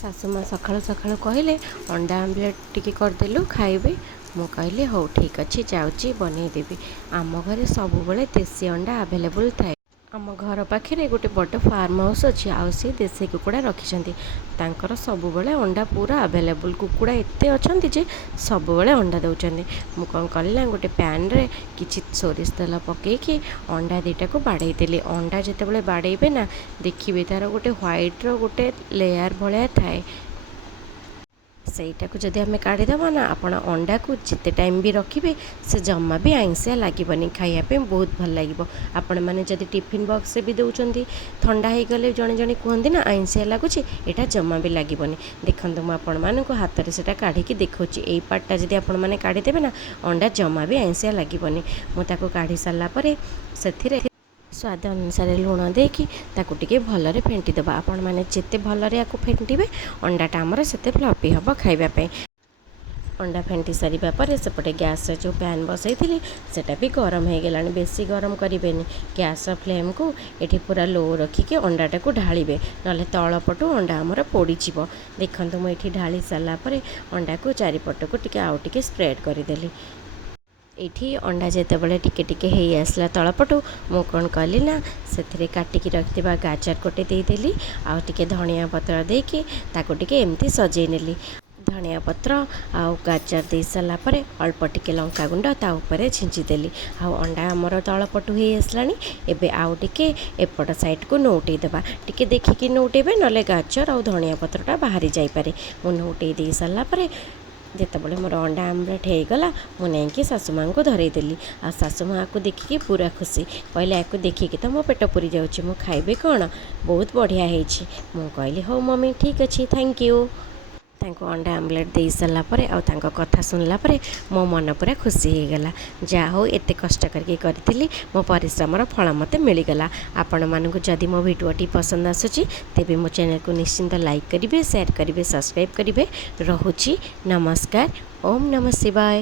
ଶାଶୁମା ସକାଳୁ ସକାଳୁ କହିଲେ ଅଣ୍ଡା ଆମ୍ଲେଟ୍ ଟିକେ କରିଦେଲୁ ଖାଇବେ। ମୁଁ କହିଲି ହଉ ଠିକ୍ ଅଛି, ଯାଉଛି ବନେଇଦେବି। ଆମ ଘରେ ସବୁବେଳେ ଦେଶୀ ଅଣ୍ଡା ଆଭେଲେବୁଲ୍ ଥାଏ। ଆମ ଘର ପାଖରେ ଗୋଟେ ବଡ଼ ଫାର୍ମ ହାଉସ୍ ଅଛି, ଆଉ ସିଏ ଦେଶୀ କୁକୁଡ଼ା ରଖିଛନ୍ତି। ତାଙ୍କର ସବୁବେଳେ ଅଣ୍ଡା ପୁରା ଆଭେଲେବୁଲ୍। କୁକୁଡ଼ା ଏତେ ଅଛନ୍ତି ଯେ ସବୁବେଳେ ଅଣ୍ଡା ଦେଉଛନ୍ତି। ମୁଁ କ'ଣ କଲି ନା ଗୋଟେ ପ୍ୟାନ୍ରେ କିଛି ସୋରିଷ ତେଲ ପକାଇକି ଅଣ୍ଡା ଦୁଇଟାକୁ ବାଡ଼େଇ ଦେଲି। ଅଣ୍ଡା ଯେତେବେଳେ ବାଡ଼େଇବେ ନା, ଦେଖିବେ ତା'ର ଗୋଟେ ହ୍ୱାଇଟ୍ର ଗୋଟେ ଲେୟାର୍ ଭଳିଆ ଥାଏ। ସେଇଟାକୁ ଯଦି ଆମେ କାଢ଼ିଦେବା ନା, ଆପଣ ଅଣ୍ଡାକୁ ଯେତେ ଟାଇମ୍ ବି ରଖିବେ ସେ ଜମା ବି ଆଇଁଷିଆ ଲାଗିବନି, ଖାଇବା ପାଇଁ ବହୁତ ଭଲ ଲାଗିବ। ଆପଣମାନେ ଯଦି ଟିଫିନ୍ ବକ୍ସରେ ବି ଦେଉଛନ୍ତି, ଥଣ୍ଡା ହେଇଗଲେ ଜଣେ ଜଣେ କୁହନ୍ତି ନା ଆଇଁଷିଆ ଲାଗୁଛି, ଏଇଟା ଜମା ବି ଲାଗିବନି। ଦେଖନ୍ତୁ, ମୁଁ ଆପଣମାନଙ୍କୁ ହାତରେ ସେଇଟା କାଢ଼ିକି ଦେଖାଉଛି। ଏଇ ପାର୍ଟଟା ଯଦି ଆପଣମାନେ କାଢ଼ିଦେବେ ନା, ଅଣ୍ଡା ଜମା ବି ଆଇଁଷିଆ ଲାଗିବନି। ମୁଁ ତାକୁ କାଢ଼ି ସାରିଲା ପରେ ସେଥିରେ ସ୍ୱାଦ ଅନୁସାରେ ଲୁଣ ଦେଇକି ତାକୁ ଟିକେ ଭଲରେ ଫେଣ୍ଟି ଦେବା। ଆପଣମାନେ ଯେତେ ଭଲରେ ଆକୁ ଫେଣ୍ଟିବେ ଅଣ୍ଡାଟା ଆମର ସେତେ ଫ୍ଲପି ହେବ ଖାଇବା ପାଇଁ। ଅଣ୍ଡା ଫେଣ୍ଟି ସାରିବା ପରେ ସେପଟେ ଗ୍ୟାସ୍ରେ ଯେଉଁ ପ୍ୟାନ୍ ବସାଇଥିଲି ସେଇଟା ବି ଗରମ ହେଇଗଲାଣି। ବେଶୀ ଗରମ କରିବେନି। ଗ୍ୟାସ୍ର ଫ୍ଲେମ୍କୁ ଏଠି ପୁରା ଲୋ ରଖିକି ଅଣ୍ଡାଟାକୁ ଢାଳିବେ, ନହେଲେ ତଳ ପଟୁ ଅଣ୍ଡା ଆମର ପୋଡ଼ିଯିବ। ଦେଖନ୍ତୁ, ମୁଁ ଏଠି ଢାଳି ସାରିଲା ପରେ ଅଣ୍ଡାକୁ ଚାରିପଟକୁ ଟିକେ ଆଉ ଟିକେ ସ୍ପ୍ରେଡ଼୍ କରିଦେଲି। ଏଇଠି ଅଣ୍ଡା ଯେତେବେଳେ ଟିକେ ଟିକେ ହେଇ ଆସିଲା ତଳପଟୁ, ମୁଁ କ'ଣ କଲି ନା ସେଥିରେ କାଟିକି ରଖିଥିବା ଗାଜର ଗୋଟେ ଦେଇଦେଲି, ଆଉ ଟିକେ ଧଣିଆ ପତ୍ର ଦେଇକି ତାକୁ ଟିକେ ଏମିତି ସଜେଇ ନେଲି। ଧଣିଆ ପତ୍ର ଆଉ ଗାଜର ଦେଇ ସାରିଲା ପରେ ଅଳ୍ପ ଟିକେ ଲଙ୍କାଗୁଣ୍ଡ ତା ଉପରେ ଛିଞ୍ଚିଦେଲି। ଆଉ ଅଣ୍ଡା ଆମର ତଳପଟୁ ହେଇ ଆସିଲାଣି। ଏବେ ଆଉ ଟିକେ ଏପଟ ସାଇଡ଼୍କୁ ନଉଟେଇ ଦେବା। ଟିକେ ଦେଖିକି ନଉଟେଇବେ, ନହେଲେ ଗାଜର ଆଉ ଧଣିଆ ପତ୍ରଟା ବାହାରି ଯାଇପାରେ। ମୁଁ ନଉଟେଇ ଦେଇ ସାରିଲା ପରେ ଯେତେବେଳେ ମୋର ଅଣ୍ଡା ଆମ୍ଲେଟ୍ ହେଇଗଲା, ମୁଁ ନେଇକି ଶାଶୁମାଙ୍କୁ ଧରେଇଦେଲି। ଆଉ ଶାଶୁମା ଆକୁ ଦେଖିକି ପୁରା ଖୁସି, କହିଲେ ଆକୁ ଦେଖିକି ତ ମୋ ପେଟ ପୁରି ଯାଉଛି, ମୁଁ ଖାଇବି କ'ଣ, ବହୁତ ବଢ଼ିଆ ହେଇଛି। ମୁଁ କହିଲି ହଉ ମମି, ଠିକ୍ ଅଛି, ଥ୍ୟାଙ୍କ ୟୁ। ତାଙ୍କୁ ଅଣ୍ଡା ଆମ୍ଲେଟ୍ ଦେଇ ସାରିଲା ପରେ ଆଉ ତାଙ୍କ କଥା ଶୁଣିଲା ପରେ ମୋ ମନ ପୁରା ଖୁସି ହେଇଗଲା। ଯାହା ହଉ, ଏତେ କଷ୍ଟ କରିକି କରିଥିଲି, ମୋ ପରିଶ୍ରମର ଫଳ ମୋତେ ମିଳିଗଲା। ଆପଣମାନଙ୍କୁ ଯଦି ମୋ ଭିଡ଼ିଓଟି ପସନ୍ଦ ଆସୁଛି, ତେବେ ମୋ ଚ୍ୟାନେଲକୁ ନିଶ୍ଚିନ୍ତ ଲାଇକ୍ କରିବେ, ସେୟାର କରିବେ, ସବସ୍କ୍ରାଇବ୍ କରିବେ। ରହୁଛି, ନମସ୍କାର। ଓମ୍ ନମଃ ଶିବାୟ।